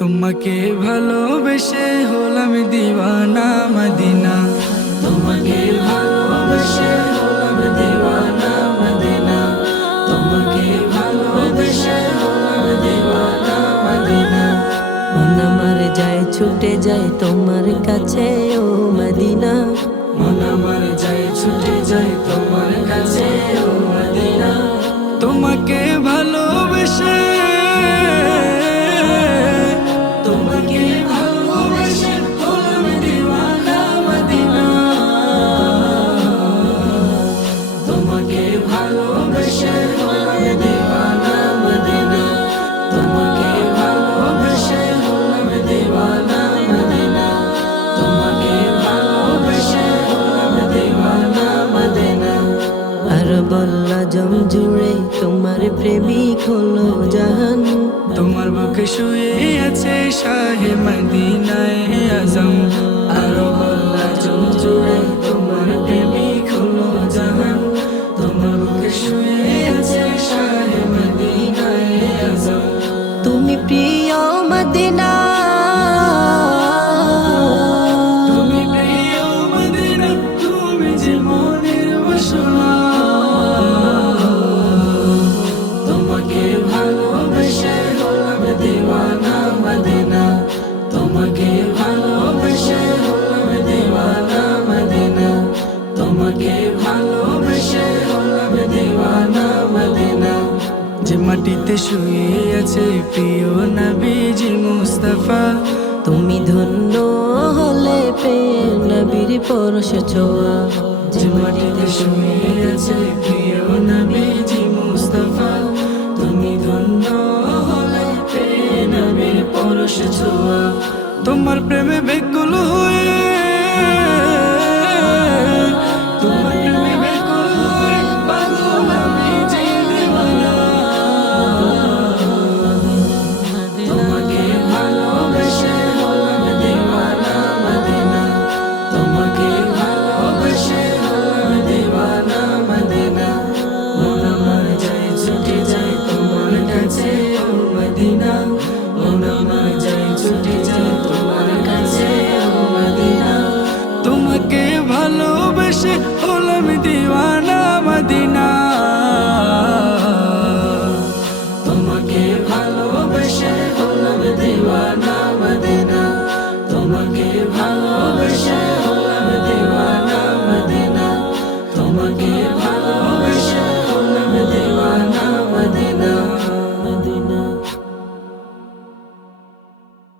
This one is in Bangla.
তোমাকে ভালোবেসে হলাম দিওয়ানা মদিনা, তোমাকে ভালোবেসে হলাম দিওয়ানা মদিনা, তোমাকে ভালোবেসে হলাম দিওয়ানা মদিনা। মন আমার যায় ছুটে যায় তোমার কাছে ও মদিনা, মন আমার যায় ছুটে যায় তোমার কাছে ও মদিনা, তোমাকে ভালোবেসে, তোমাকে ভালোবেসে হলাম দিওয়ানা মদিনা, তোমাকে ভালোবেসে হলাম দিওয়ানা মদিনা, তোমাকে ভালোবেসে হলাম দিওয়ানা মদিনা, তোমাকে ভালোবেসে হলাম দিওয়ানা মদিনা। আর বল্লা জম জুড়ে তোমার প্রেমিক হলো জাহান, তোমার বুকে শুয়ে আছে শাহে মদিনায়ে আজম। আরো বল্লা জম জুড়ে তোমার প্রেমিক হলো জাহান, তোমার বুকে শুয়ে আছে শাহে মদিনায়ে আজম। তুমি প্রিয় মদিনা, তুমি প্রিয় মদিনা, তুমি যে মনের বাসনা, তোমাকে ভালোবেসে হলাম দিওয়ানা মদিনা, তোমাকে ভালোবেসে হলাম দিওয়ানা মদিনা, তোমাকে ভালোবেসে হলাম দিওয়ানা মদিনা। যে মাটিতে শুয়ে আছে প্রিয় নবীজি মুস্তাফা, তুমি ধন্য হলে প্রেম নবীর পরশ ছোঁয়া। যে মাটিতে শুয়ে আছে প্রিয় নবীজি মুস্তাফা, তুমি ধন্য হলে প্রিয় নবীর পরশ ছোঁয়া। তোমার প্রেমে বেকুল হয়ে